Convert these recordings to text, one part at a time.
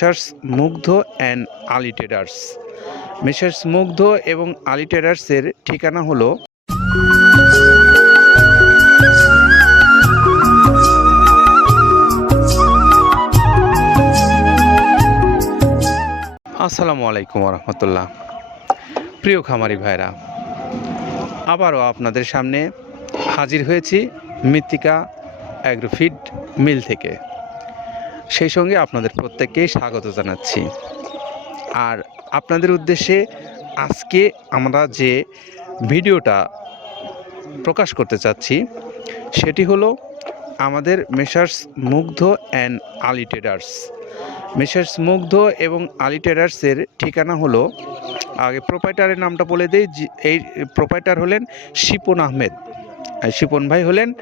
Messrs মুগ্ধ and Ali traders. Messrs মুগ্ধ এবং আলি ট্রেডার্সের ঠিকানা হলো আসসালামু আলাইকুম রহমতুল্লাহ। প্রিয় খামারি ভাইরা, আবারও আপনাদের সামনে হাজির হয়েছি মৃত্তিকা অ্যাগ্রোফিড মিল থেকে। সেই সঙ্গে আপনাদের প্রত্যেককেই স্বাগত জানাচ্ছি। আর আপনাদের উদ্দেশ্যে আজকে আমরা যে ভিডিওটা প্রকাশ করতে চাচ্ছি, সেটি হলো আমাদের মেসার্স মুগ্ধ অ্যান্ড আলি ট্রেডার্স। মেসার্স মুগ্ধ এবং আলি ট্রেডার্সের ঠিকানা হলো, আগে প্রোপাইটারের নামটা বলে দিই এই প্রোপাইটার হলেন শিপন আহমেদ। শিপন ভাই হলেন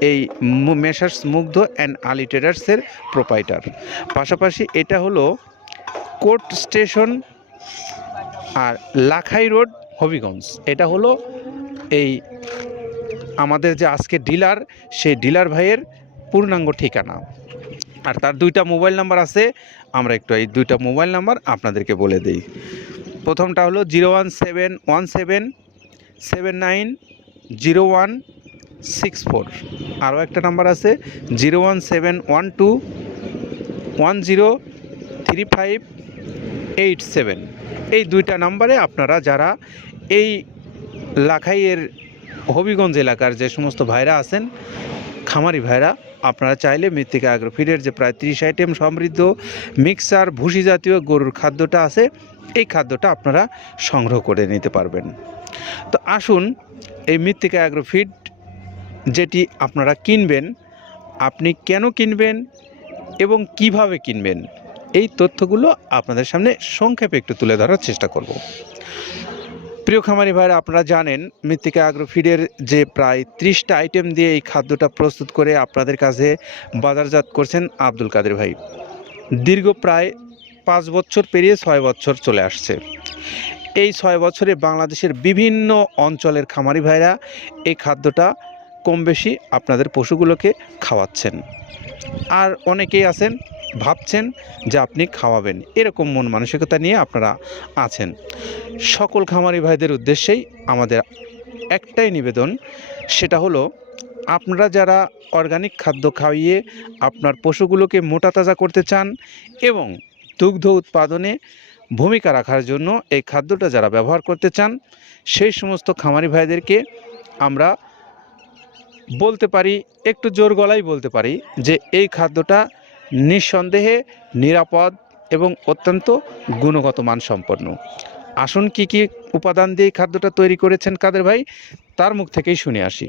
এই মু- মেসার্স মুগ্ধ অ্যান্ড আলি ট্রেডার্সের প্রোপাইটার পাশাপাশি এটা হলো কোর্ট স্টেশন আর লাখাই রোড, হবিগঞ্জ। এটা হলো এই আমাদের যে আজকে ডিলার, সেই ডিলার ভাইয়ের পূর্ণাঙ্গ ঠিকানা। আর তার দুইটা মোবাইল নাম্বার আছে, আমরা একটু এই দুইটা মোবাইল নাম্বার আপনাদেরকে বলে দিই। প্রথমটা হলো zero one seven one seven seven nine zero one six four আরও একটা নাম্বার আছে zero one seven one two one zero three five eight seven এই দুইটা নাম্বারে আপনারা যারা এই লাখাইয়ের হবিগঞ্জ এলাকার যে সমস্ত ভাইরা আছেন, খামারি ভাইরা, আপনারা চাইলে মৃত্তিকা অ্যাগ্রোফিডের যে প্রায় তিরিশ আইটেম সমৃদ্ধ মিক্সার ভুসি জাতীয় গরুর খাদ্যটা আছে, এই খাদ্যটা আপনারা সংগ্রহ করে নিতে পারবেন। তো আসুন এই মৃত্তিকা অ্যাগ্রোফিড যেটি আপনারা কিনবেন, আপনি কেন কিনবেন এবং কীভাবে কিনবেন, এই তথ্যগুলো আপনাদের সামনে সংক্ষেপে একটু তুলে ধরার চেষ্টা করব। প্রিয় খামারি ভাইরা, আপনারা জানেন মৃত্তিকা আগ্রোফিডের যে প্রায় ত্রিশটা আইটেম দিয়ে এই খাদ্যটা প্রস্তুত করে আপনাদের কাছে বাজারজাত করছেন আব্দুল কাদের ভাই। দীর্ঘ প্রায় পাঁচ বছর পেরিয়ে ছয় বছর চলে আসছে। এই ছয় বছরে বাংলাদেশের বিভিন্ন অঞ্চলের খামারি ভাইরা এই খাদ্যটা কম বেশি আপনাদের পশুগুলোকে খাওয়াচ্ছেন। আর অনেকেই আছেন, ভাবছেন যে আপনি খাওয়াবেন। এরকম মন মানসিকতা নিয়ে আপনারা আছেন। সকল খামারি ভাইদের উদ্দেশ্যেই আমাদের একটাই নিবেদন, সেটা হলো আপনারা যারা অর্গানিক খাদ্য খাইয়ে আপনার পশুগুলোকে মোটা তাজা করতে চান এবং দুগ্ধ উৎপাদনে ভূমিকা রাখার জন্য এই খাদ্যটা যারা ব্যবহার করতে চান, সেই সমস্ত খামারি ভাইদেরকে আমরা বলতে পারি, একটু জোর গলায় বলতে পারি যে এই খাদ্যটা নিঃসন্দেহে নিরাপদ এবং অত্যন্ত গুণগত মান সম্পন্ন আসুন কি কি উপাদান দিয়ে খাদ্যটা তৈরি করেছেন কাদের ভাই? তার মুখ থেকেই শুনে আসি।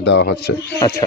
দেওয়া হচ্ছে। আচ্ছা।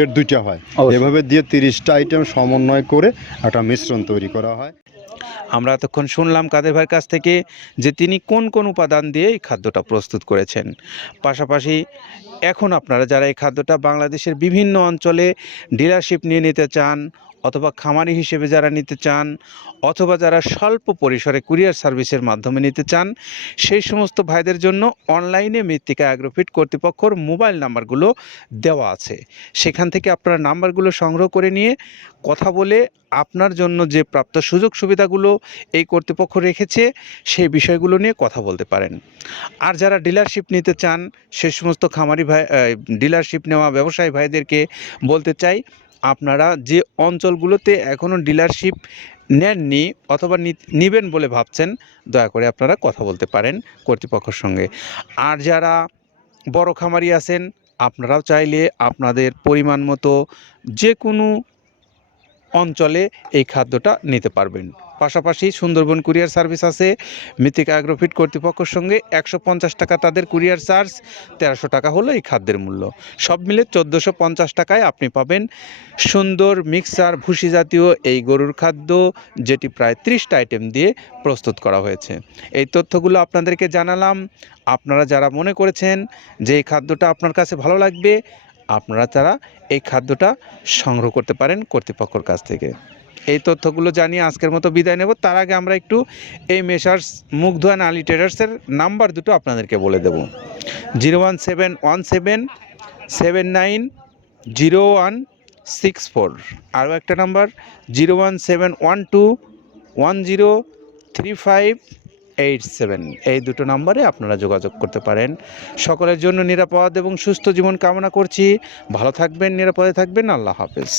গ্রেড দুইটা হয়। এভাবে দিয়ে তিরিশটা আইটেম সমন্বয় করে একটা মিশ্রণ তৈরি করা হয়। আমরা এতক্ষণ শুনলাম কাদের ভাইয়ের কাছ থেকে যে তিনি কোন কোন উপাদান দিয়ে এই খাদ্যটা প্রস্তুত করেছেন। পাশাপাশি এখন আপনারা যারা এই খাদ্যটা বাংলাদেশের বিভিন্ন অঞ্চলে ডিলারশিপ নিয়ে নিতে চান অথবা খামারি হিসেবে যারা নিতে চান, অথবা যারা স্বল্প পরিসরে কুরিয়ার সার্ভিসের মাধ্যমে নিতে চান, সেই সমস্ত ভাইদের জন্য অনলাইনে মৃত্তিকা অ্যাগ্রোফিট কর্তৃপক্ষর মোবাইল নাম্বারগুলো দেওয়া আছে। সেখান থেকে আপনারা নাম্বারগুলো সংগ্রহ করে নিয়ে কথা বলে আপনার জন্য যে প্রাপ্ত সুযোগ সুবিধাগুলো এই কর্তৃপক্ষ রেখেছে, সেই বিষয়গুলো নিয়ে কথা বলতে পারেন। আর যারা ডিলারশিপ নিতে চান, সে সমস্ত খামারি ভাই ডিলারশিপ নেওয়া ব্যবসায়ী ভাইদেরকে বলতে চাই আপনারা যে অঞ্চলগুলোতে এখনও ডিলারশিপ নেননি অথবা নিবেন বলে ভাবছেন, দয়া করে আপনারা কথা বলতে পারেন কর্তৃপক্ষের সঙ্গে। আর যারা বড় খামারি আছেন, আপনারাও চাইলে আপনাদের পরিমাণ মতো যে কোনো অঞ্চলে এই খাদ্যটা নিতে পারবেন। পাশাপাশি সুন্দরবন কুরিয়ার সার্ভিস আছে। মৃত্তিকা অ্যাগ্রোফিট কর্তৃপক্ষের সঙ্গে একশো পঞ্চাশ টাকা তাদের কুরিয়ার চার্জ, তেরোশো টাকা হলো এই খাদ্যের মূল্য। সব মিলে চোদ্দোশো পঞ্চাশ টাকায় আপনি পাবেন সুন্দর মিক্সার, ভুসি জাতীয় এই গরুর খাদ্য, যেটি প্রায় ত্রিশটা আইটেম দিয়ে প্রস্তুত করা হয়েছে। এই তথ্যগুলো আপনাদেরকে জানালাম। আপনারা যারা মনে করেছেন যে এই খাদ্যটা আপনার কাছে ভালো লাগবে আপনারা তারা এই খাদ্যটা সংগ্রহ করতে পারেন কর্তৃপক্ষর কাছ থেকে। এই তথ্যগুলো জানিয়ে আজকের মতো বিদায় নেব। তার আগে আমরা একটু এই মেশার্স মুগ্ধ অ্যান্ড আলি ট্রেডার্সের নাম্বার দুটো আপনাদেরকে বলে দেব। Zero one seven one seven seven nine zero one six four. আরও একটা number zero one seven one two one zero three five eight seven. এই দুটো নাম্বারে আপনারা যোগাযোগ করতে পারেন। সকলের জন্য নিরাপদ এবং সুস্থ জীবন কামনা করছি। ভালো থাকবেন, নিরাপদে থাকবেন। আল্লাহ হাফেজ।